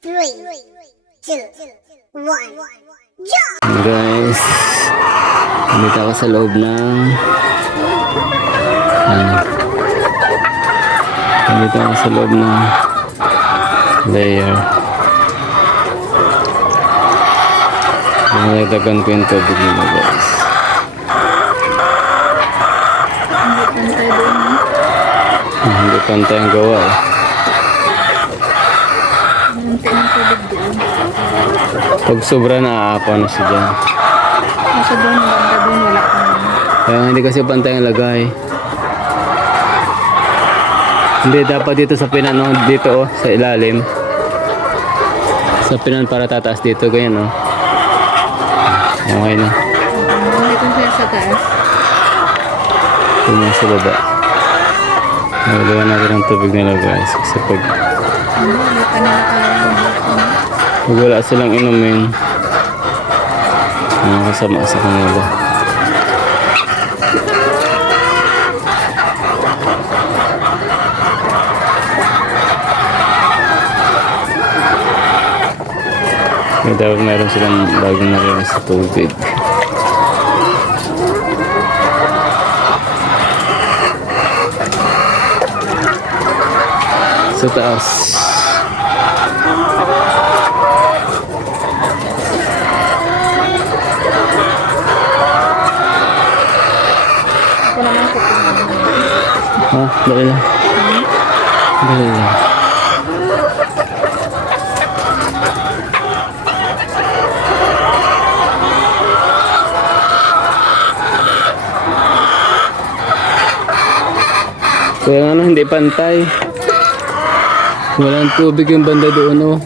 3, 2, 1, jump! Guys, dito ako sa loob ng dito ako sa loob ng layer. Nalagdagan ko yung tubig nila, guys. Hindi pantay ang gawa eh. Pag sobra na aapaw na siya dyan. Sobrang maganda din, wala ka naman. Kaya hindi kasi pantay ang lagay. Hindi, dapat dito sa pinan, no? Dito, oh, sa ilalim. Sa pinan para tataas dito, ganyan, oh. Okay na. Dito siya sa taas. Ito na sa baba. Nagalawan natin ang tubig nila, guys. Kasi pag Wala ka na wala silang inumin, nakakasama sa kanila. Kaya dapat meron silang bagong narinig sa tubig. Sa taas. Ito naman ko Ha? Dali lang. Dali lang. Kaya ano, hindi pantay. Walang tubig yung banda doon, oh.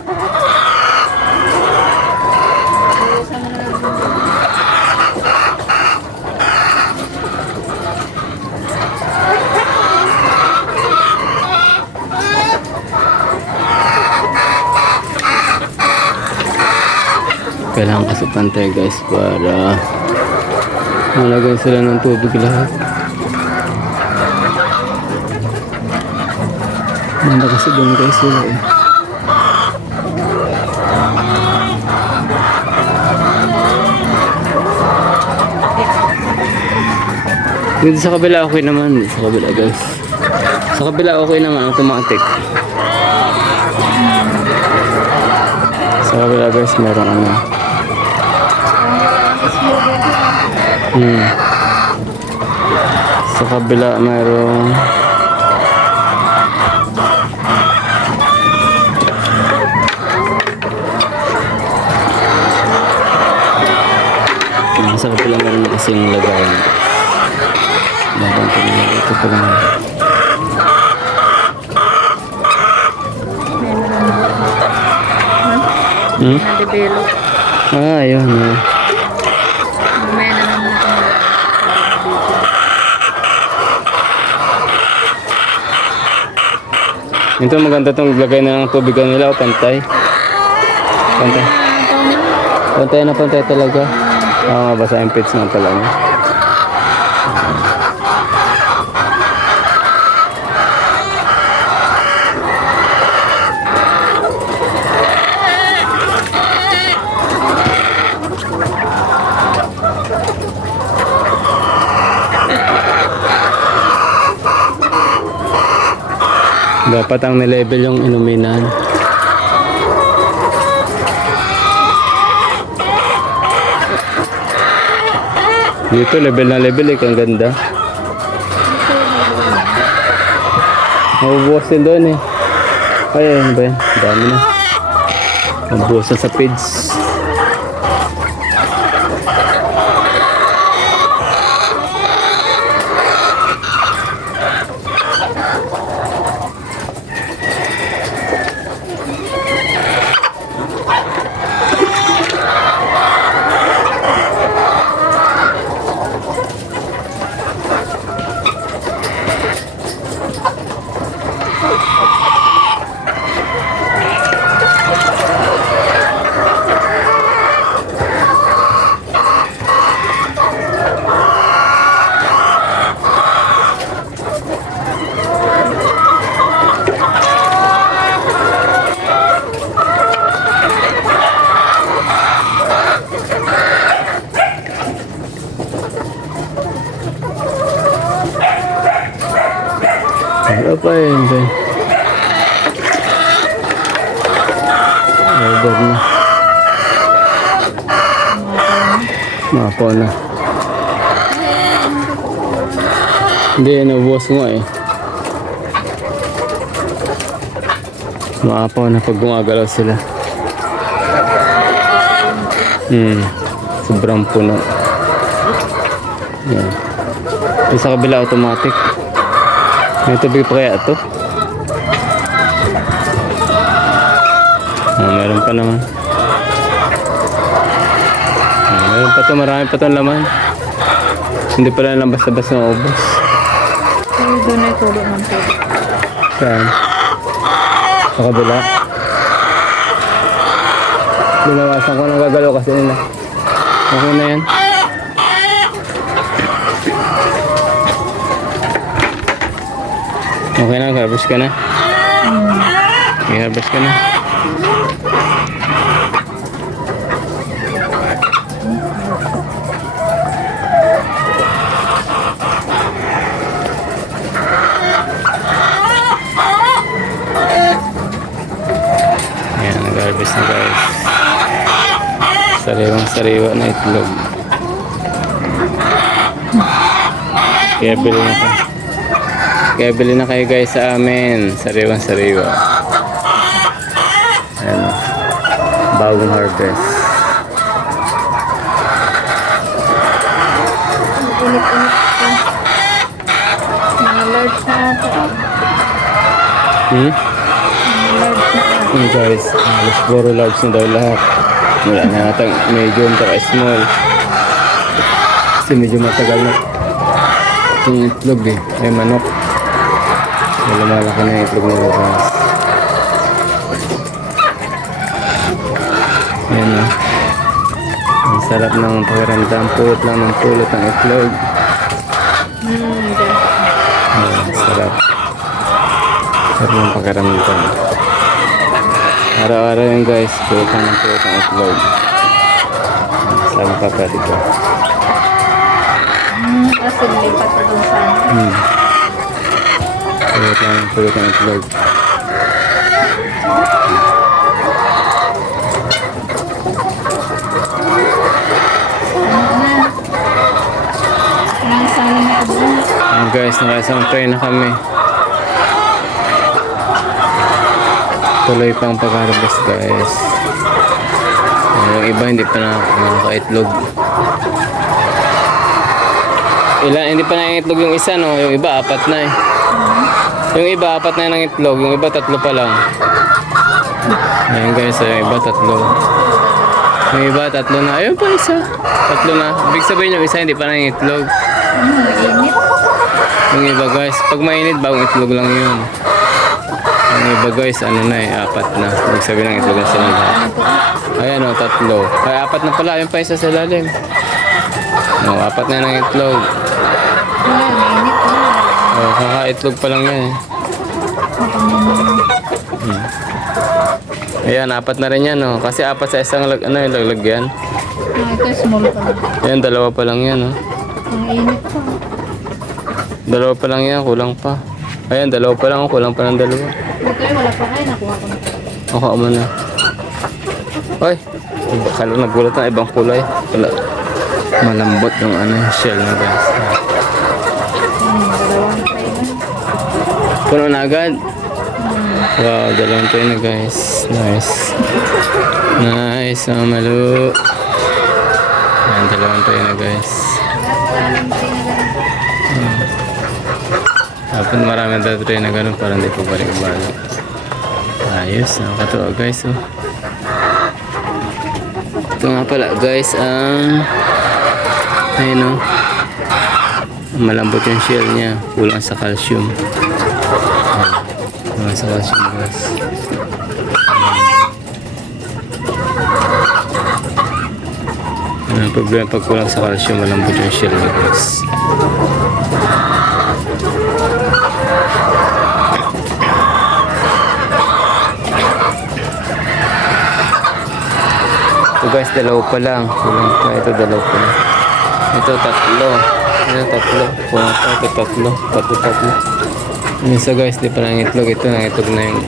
Kailangan kasi pantay, guys, para malagay sila ng tubig lahat. Manda kasi doon, guys, sila eh. Dito sa kabila okay naman. Sa kabila, guys. Sa kabila okay naman, automatic. Sa kabila, guys, meron ano. Sa kabila mayroong sa kabila meron kasing lagayan. Meron ko nila ito pa naman. na-develop. Ayun. Mamaya na lang natin Ito maganda itong lagay na ng tubigan nila o pantay. Pantay. Pantay na pantay talaga. Mabasa yung pits nga pala niya. Dapat ang nilevel yung inuminan. Dito level na level eh, ang ganda. Mabubukas din doon eh. Ay, ayun ba yan? Dami na. Mabubukas na sa feeds. Wala pa eh. Hindi. Over na. Mapo na. Hindi, nabuwas nga eh. Maapaw na pag gumagalaw sila. Sobrang puno. Yan. Yung sa kabila automatic. May tubig pa kaya ito? Meron pa naman. Meron pa ito, marami pa itong laman. Hindi pala lang basta-basta maubos. Doon ay tulo ng tulo. Saan? Sa kabila. Binawasan ko ng gagalaw kasi nila. Okay na yan. Okay na, harvest ka na. I-harvest ka na. Ayan, nag-harvest na guys. Sariwang-sariwa na itlog. Kaya bili na kayo. Kaya bili na kayo guys sa amin. Sariwang-sariwa. Ayan o. Bagong harvest. Init-init pa. Mga large na ito. Mga large na ito. Guys, halos puro large na daw lahat. Wala na natang medium taka small. Kasi medyo matagal na yung itlog eh. Ay manok. Wala malaki na yung itlog na guys. Ayan o. Ang sarap ng pakiramdam. Pulot lang ng pulot ng itlog. Ayan, sarap. Sarap ng pakiramdam. Araw-araw yun guys. Pulot lang ng pulot ng itlog. Sama ka pa dito. Kasi lipat na doon sa Pulot lang ng pulot ng itlog. Ayan guys, nakaisang tray na kami. Tuloy pang pag-harvest guys. Yung iba hindi pa nakakaitlog. Hindi pa nakaitlog yung isa no. Yung iba apat na eh. Yung iba apat na yung itlog. Yung iba tatlo pa lang. Ayan guys, yung iba tatlo. Yung iba tatlo na. Ayun pa isa. Tatlo na. Ibig sabihin yung isa hindi pa nangitlog. mainit. Yung iba guys, pag mainit bagong itlog lang yun. Yung iba guys, ano na eh, apat na. Ibig sabihin ng itlog na sila lahat. Ayan o, tatlo. Ay, apat na pala. Ayun pa isa sa lalim. O, apat na ng itlog. Mainit na. O, kakaitlog pa lang yan eh. Ayan, apat na rin yan o. Kasi apat sa isang laglagyan. Ito small pa lang. Ayan, dalawa pa lang yan o. Ang init pa. Dalawa pa lang yan, kulang pa. Ayan, dalawa pa lang, kulang pa ng dalawa. Ito wala pa kayo. Nakuha ko na. Ako mo na. Ay, kala nagulat na ibang kulay. Wala. Malambot yung shell na guys. Dalawang tayo na. Puno na agad. Wow, dalawang tayo na guys. Nice. Nice, malo. Ayan, dalawang tayo na guys. Dapat marami na tayo na ganun para hindi po balik-balik. Ayos, nakakatawa guys. Oh. Ito nga pala guys, ayun o. Malambot yung shell niya. Kulang sa calcium. Kulang sa calcium guys. Ang problema pag kulang sa calcium, malambot yung shell niya guys. Ito guys, dalawa pa lang. Kulang pa. Ito dalawa pa lang. Ito tatlo. Ito tatlo. Kulang pa. Ito tatlo. Tatlo. Yung isa guys, di pa lang itlog. Ito na itlog na yung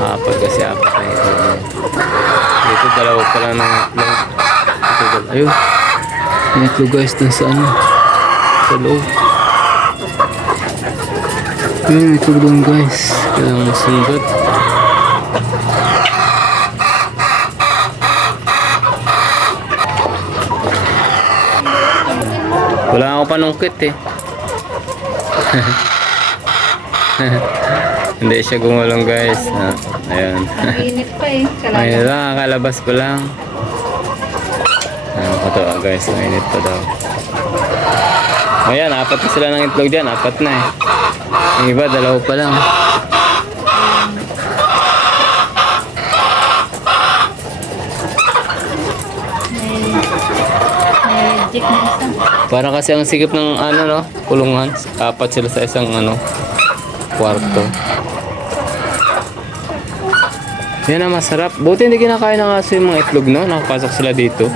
apat kasi apat na itlog na. Dito dalawa pa lang ng itlog. Ayun. Yung itlog guys dun sa ano. Sa loob. Yung itlog dun guys. Kailangan masundot. Wala ako panungkit eh. Hindi siya gumulong guys. Ayun. Ang init pa eh. Ayun lang, kakalabas ko lang. Ano ko to guys, mainit pa daw. Ayan, apat na sila ng itlog dyan. Apat na eh. Yung iba, dalawa pa lang. May jig na isa. Para kasi ang sikip ng ano no, kulungan. Apat sila sa isang ano, kwarto. Yan ang masarap. Buti hindi kinakain ng aso yung mga itlog no. Nakapasok sila dito.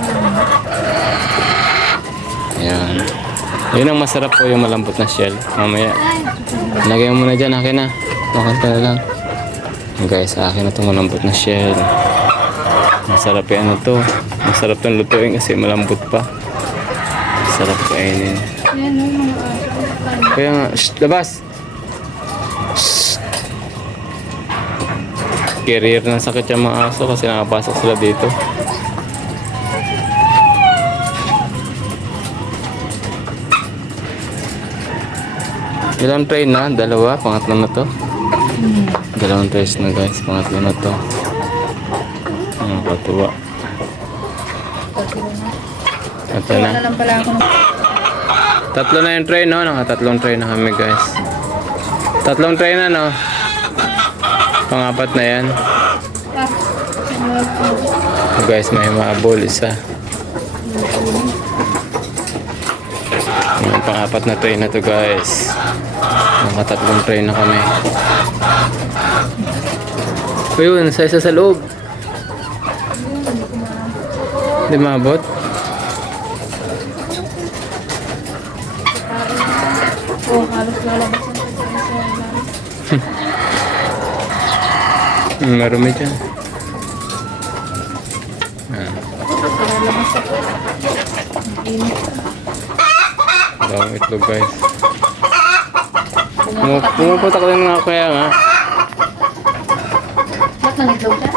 Yan. Yun ang masarap po yung malambot na shell. Mamaya. Lagay mo muna dyan. Akin na. Makan ka na lang. Guys, akin na itong malambot na shell. Masarap yung ano to. Masarap itong lutuin kasi malambot pa. Masarap kainin. Yan o, mga aso. Kaya nga, shh, labas! Carrier ng sakit yung mga aso kasi nakapasok sila dito. Ilang tray na? Dalawa? Pangatlo na to? Dalawang trays na guys. Pangatlo na to. Ang katuwa. Ito Wala na. lang pala ako. Tatlo na yung tray no? Nakatatlong tray na kami guys. Tatlong tray na no? Pangapat na yan. Guys, may maabol isa. Yung pangapat na tray na to guys. Nakatatlong tray na kami. Ayun, isa sa loob. Hindi maabot? Oo, halos lalabas na sa Marumi dyan. lalabas ako. Ang init. Ang itlog guys. Pumuputak lang nga kaya nga. Ba't nangitlog ka?